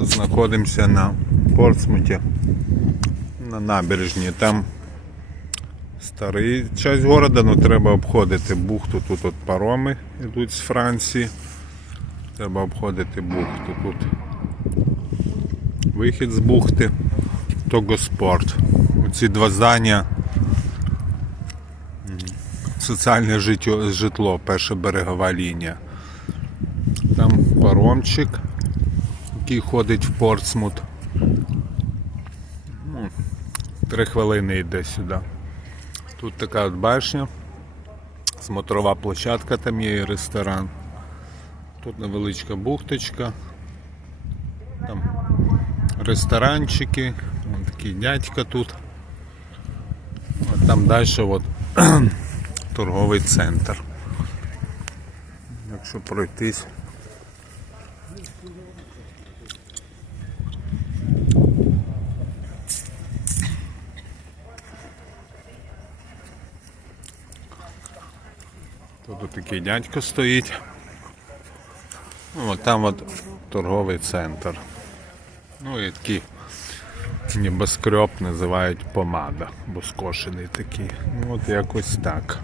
Знаходимося на Портсмуті, на набережні. Там старий часть города, але треба обходити бухту. Тут от пароми йдуть з Франції. Треба обходити бухту. Тут вихід з бухти, Тогоспорт. Оці два здання. Соціальне житло, перша берегова лінія. Там паромчик який ходить в Портсмут. Ну, Три хвилини йде сюди. Тут така от башня, смотрова площадка там є і ресторан. Тут невеличка бухточка. Там ресторанчики, Вон такий дядька тут. От там далі от, торговий центр. Якщо пройтись. Тут такий дядько стоїть. Ну, там от торговий центр. Ну і такий небоскреб називають помада, бо скошений такий. Ну от якось так.